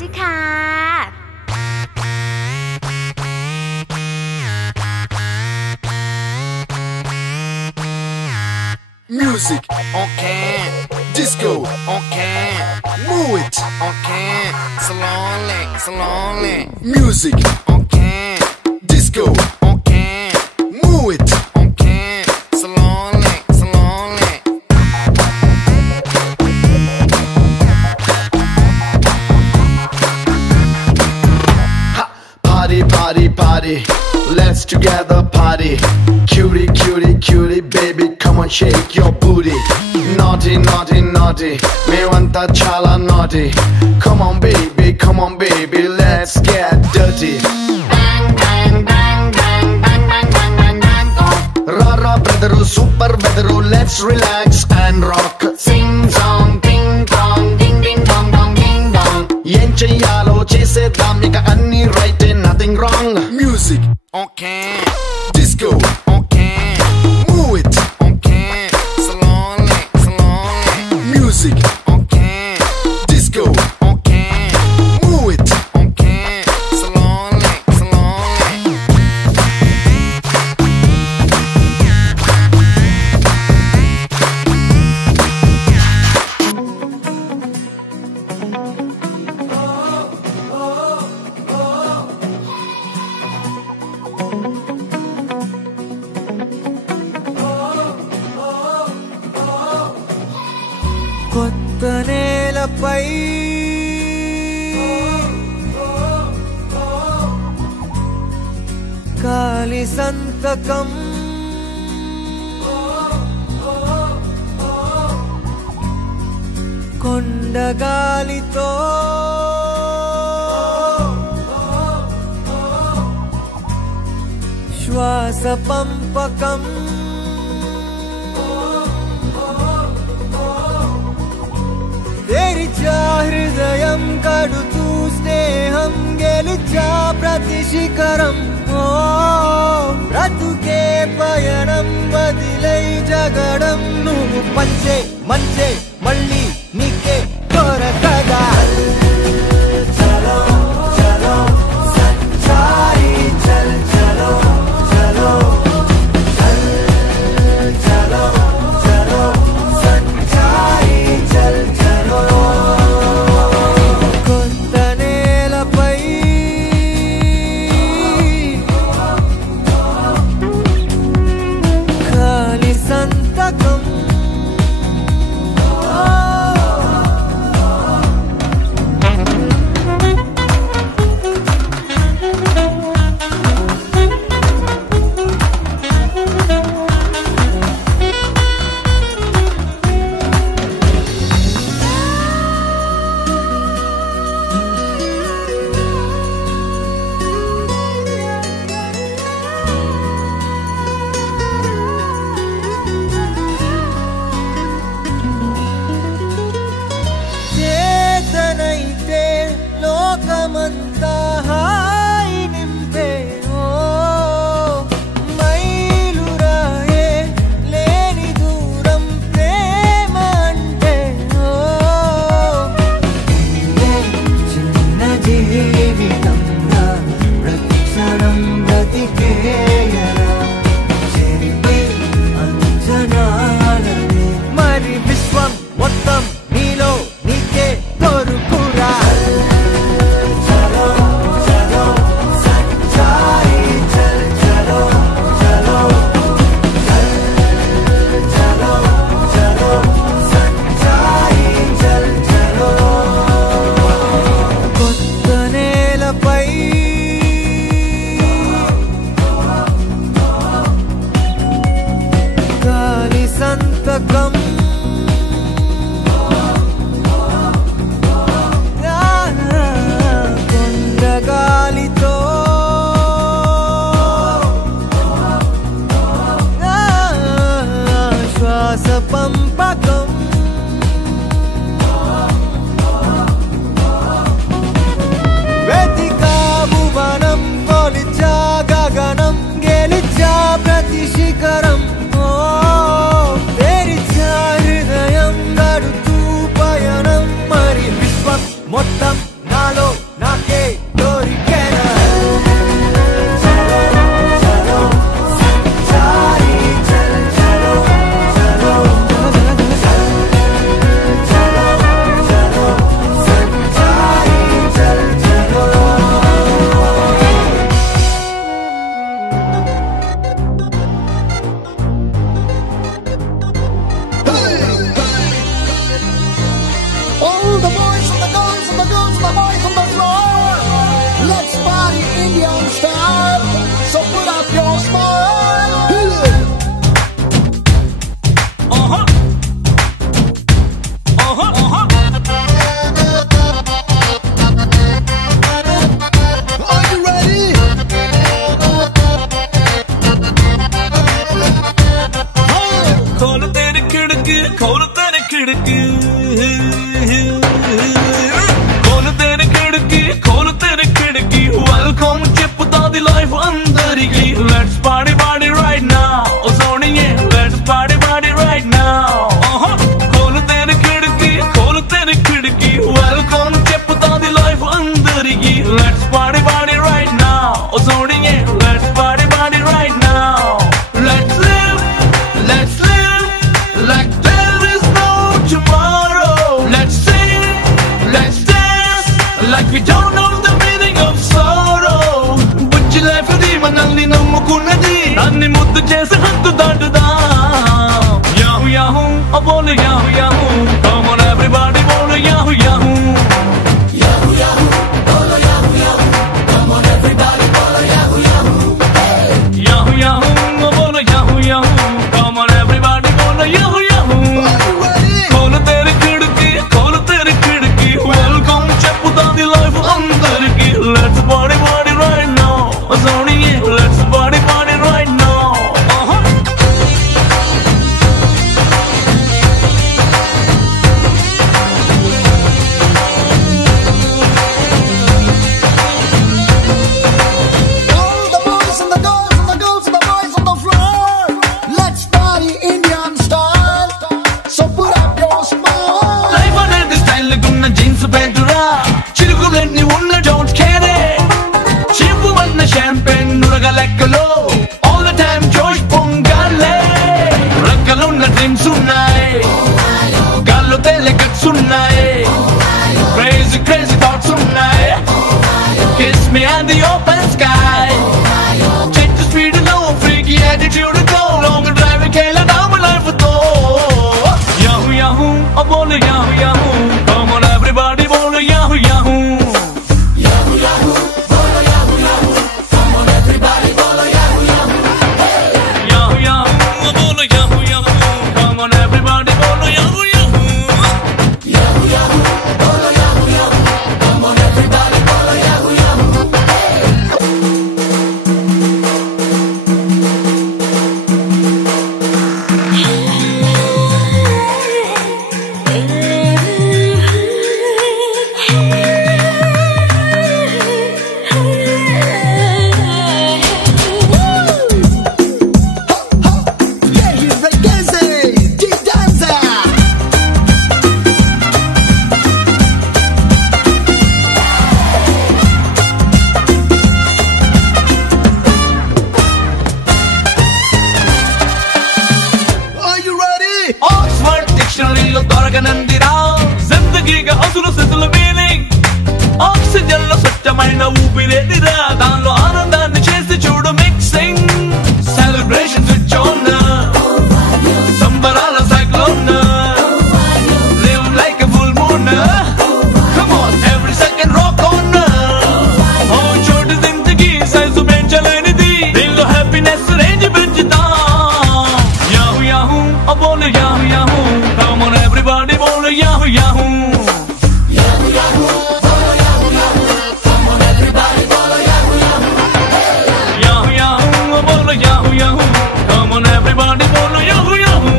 ด้วยค่ะ Music on can, disco on can, move it on can, slowly. Music on can, disco on can, move it on can, slowly. Ha, party, let's together party. Cutie, baby, come on, shake your booty. Naughty, మేమంతా చాలా naughty. Come on, baby, let's get dirty. Rara brother, super weather, let's relax and rock. Sing song, ding dong, ding dong, ding dong. ఏం చెయ్యాలో చేసేద్దాం, ఇక అన్ని right, nothing wrong. Music on can, disco on can, move it on can, slowly. Music on can, disco on can, move it on can, slowly. కొత్త నేలపై కాలి సంతకం కొండగాలితో శ్వాస పంపకం తెరిచా హృదయం కడుతూ స్నేహం గెలిచా ప్రతి శిఖరం ఓ బ్రతుకే పయనం వదిలై జగడం నువ్వు పంచే మంచే మళ్ళీ నీకే దొరకదా చలో చలో సచ్చాయి చల్ చలో చలో చలో చలో సచ్చాయి చల్ చలో కొత్త నేలపై కాలి సంతకం చేతనైతే లోకమంతా హాయి నింపే ఓ మైలురాయే లేని దూరం ప్రేమ అంటే ఓ చిన్న జీవితంగా ప్రతి క్షణం బ్రతికేయరా చెరిపే అంచనాలని మరి విశ్వం మొత్తం నీలో నీకే దొరుకురా చలో నన్ను ముద్దు చేసి హద్దు దాటుదా యాహూ యాహూ ఓ బోలు yahoo yahoo come on everybody బోలు యాహూ యాహూ యాహూ యాహూ బోలు yahoo yahoo come on everybody బోలు యాహూ యాహూ యాహూ యాహూ ఓ బోలు yahoo yahoo come on everybody బోలు యాహూ యాహూ కోలు తెరి కిడికి వెల్కమ్ చెప్పుతాది లైఫ్ అందరికి let's body body right now సోనీ let's body body right now లెక్కలో all the time జోష్ పొంగాలే రెక్కలున్న డ్రీమ్స్ ఉన్నాయి గాల్లో తేలే కట్స్ ఉన్నాయి crazy crazy thoughts ఉన్నాయి kiss me and the open sky change the speed and low freaky attitude go long drive Kela down my life తో yahoo yahoo oh bole yahoo yahoo come on everybody bole yahoo yahoo yahoo yahoo bole yahoo yahoo come on everybody bole yahoo yahoo yahoo yahoo bole yahoo yahoo come on everybody bole yahoo yahoo yahoo yahoo bole yahoo yahoo come on everybody bole yahoo yahoo Oxford డిక్షనరీలో దొరకనందిరా జిందగీగా అసలు సిద్ధుల meaning oxygen లో స్వచ్ఛమైన ఊపిరేదిరా దానిలో ఆనందాన్ని చేసి చూడు మిక్సింగ్ సెలబ్రేషన్ స్విచ్ ఆన్ సంబరాల cyclone live like a full moon come on every second rock on oh చోటు జిందగీ సైజు పెంచలేనిది దీనిలో హ్యాపీనెస్ రేంజ్ పెంచుతా యాహూ యాహూ ఓ బోలు yahoo yahoo come on everybody బోలు యాహూ యాహూ యాహూ యాహూ బోలు yahoo yahoo come on everybody బోలు yahoo yahoo yahoo yahoo ఓ బోలు yahoo yahoo come on everybody బోలు యాహూ యాహూ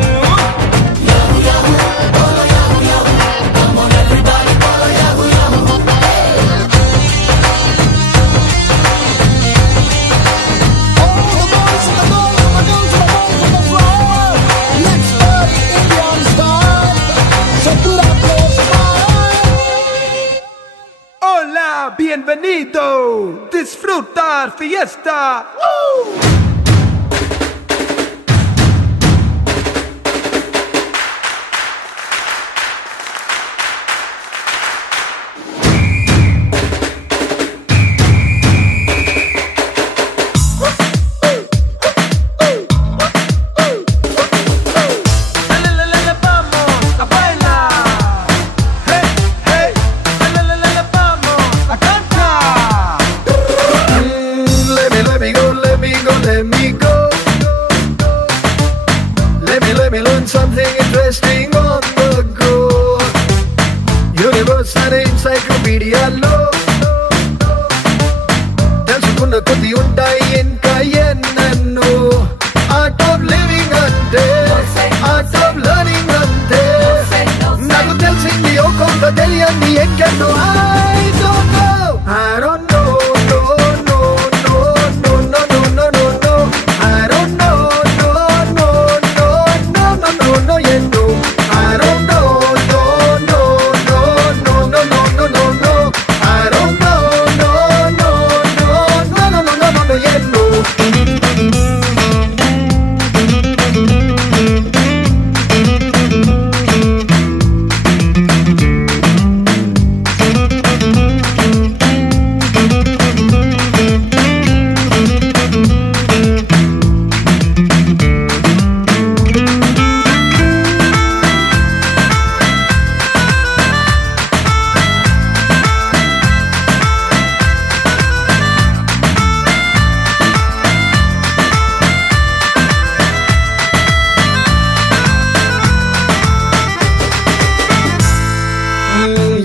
యాహూ యాహూ బోలు yahoo yahoo come on everybody బోలు yahoo Yahoo Hola, bienvenido. Disfrutar fiesta. ¡Woo! Let me learn something interesting on the go. Universal Encyclopedia లో తెలుసుకున్న కొద్ది ఉంటాయి ఇంకా ఎన్నెన్నో. Art of living అంటే art of learning అంటే నాకు తెలిసింది ఓ కొంత తెలియంది ఎక్కడో. I don't know, I don't know, no, no, no, no, no, no, no, no, no. I don't know, no, no, no, no, no, no, no, yeah, no. I don't know, no, no, no, no, no, no, no, no, no. I don't know, no, no, no, no, no, no, no, no, yeah, no.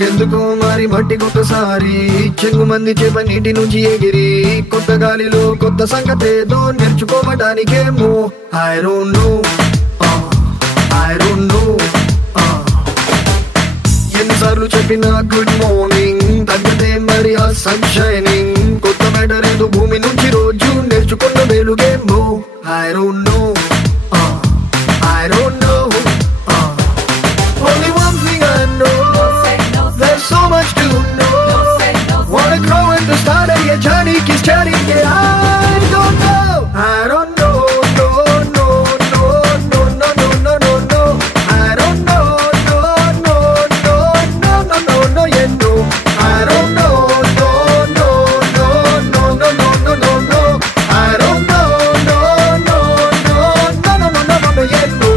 ఎందుకో మరి మట్టికొకసారి చెంగు మంది చేప నీటి నుంచి ఎగిరి కొత్త గాలిలో కొత్త సంగతేదో నేర్చుకోవడానికేమో I don't know, I don't know. ఎన్నిసార్లు చెప్పినా గుడ్ మార్నింగ్ తగ్గదే మరి ఆ సన్ షైనింగ్ కొత్త మ్యాటర్ ఏదో భూమి నుంచి రోజు నేర్చుకున్న వెలుగేమో I don't know, I don't know. Only one thing I know, there's so much to know. Wanna grow at the start of your journey, keep starting, yeah. I don't know, I don't know, no, no, no, no, no, no, no, no, no. I don't know, no, no, no, no, no, no, no, yeah, no. I don't know, no, no, no, no, no, no, no, no, no. I don't know, no, no, no, no, no, no, no, no, yeah, no.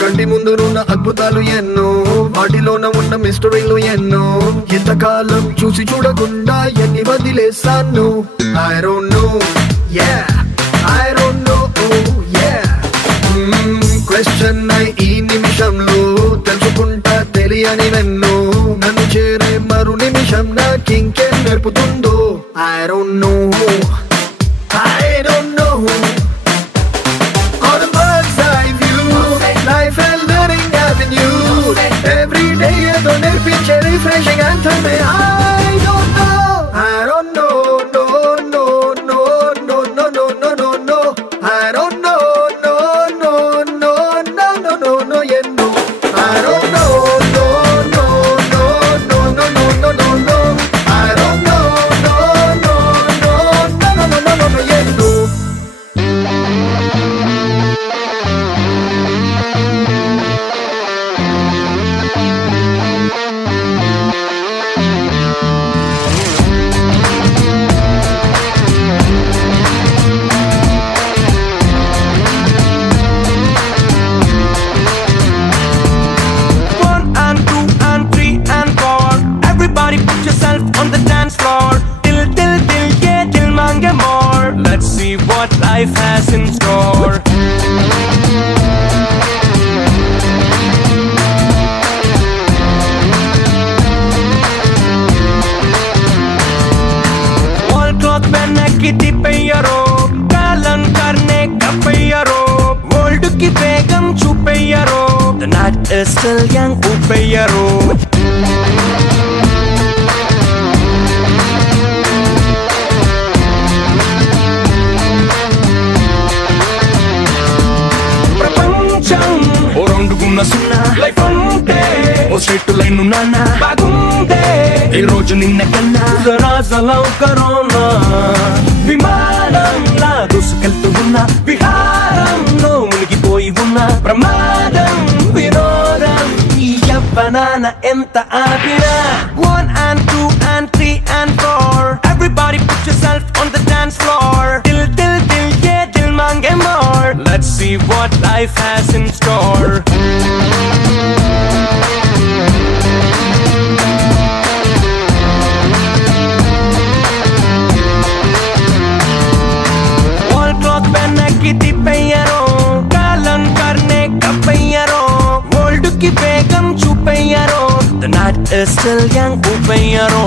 కంటి ముందునున్న అద్భుతాలు ఎన్నో వాటిలోన ఉన్న మిస్టరీలు ఎన్నో ఎంతకాలం చూసి చూడకుండా ఎన్ని వదిలేసాను I don't know, yeah, I don't know, yeah. Question ఈ నిమిషంలో తెలుసుకుంటా తెలియని నన్ను నన్ను చేరే మరు నిమిషం నాకింకేం నేర్పుతుందో I don't know, I don't know. On a bird's eye view, life and learning avenue. Every day is on a picture refreshing and tell me I don't know, I don't know, no, no, no, no, no, no, no, no, no. I don't know, no, no, no, no, no, no, no, yeah, no. I don't know, no, no, no, no, no, no, no, no, no. I don't know, no, no, no, no, no, no, no, no, yeah, no. One and two and three and four. Everybody put yourself on the dance floor. Till, yeah, till mange more. Let's see what life has in store. Wall cloth पहन के तिपैयरो कालन करने कपैयरो world की बेगम छुपैयरो the night is still young upैयरो ప్రపంచం ఓ రౌండుకున్న సున్నా life అంటే ఓ straight line ఉన్నానా బాగుందే ఈ రోజు నిన్న కన్నా రాజలవు కరోనా విమానంలా దూసుకెళ్తూ ఉన్నా విహారంలో మునిగిపోయి ఉన్నా ప్రమాదం విరోధం ఈ యవ్వనాన ఎంత ఆపినా 1 and 2 and 3 and 4 everybody put yourself on the dance floor till yeah till mange more let's see what life has in store wall cloth पहन के तिपैयरो कालन करने कपैयरो world की बेगम छुपैयरो the night is still young upैयरो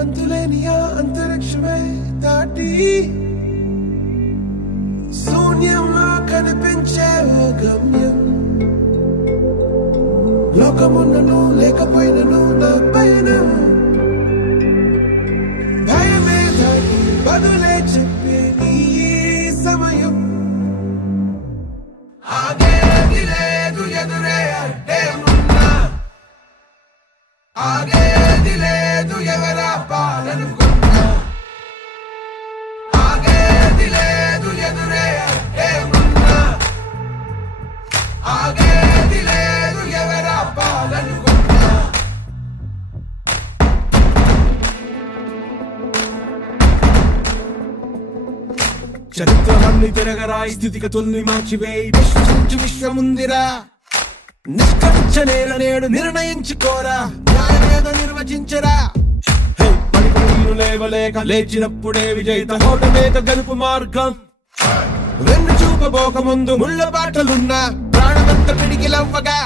అంతులేనియా అంతరిక్షమే దాటి శూన్యంలో కనిపించే ఓ గమ్యం లోకమున్నను లేకపోయినను నా పయనం భయమే దాటి బదులే చెప్పే నీ సమయం ఆగే చరిత్రలన్నీ తిరగరాయి స్థితిగతుల్ని మార్చివేయి విశ్వసించి విశ్వముందిరా నిష్కరించనేల నేడు నిర్ణయించుకోరా న్యాయమేదో నిర్వచించరా పడిపోయిన లేవలేక లేచినప్పుడే విజయిత హోటమేక గెలుపు మార్గం వెన్ను చూపబోక ముందు ముళ్ళ బాటలున్నా ప్రాణమంత పిడికిలవ్వగా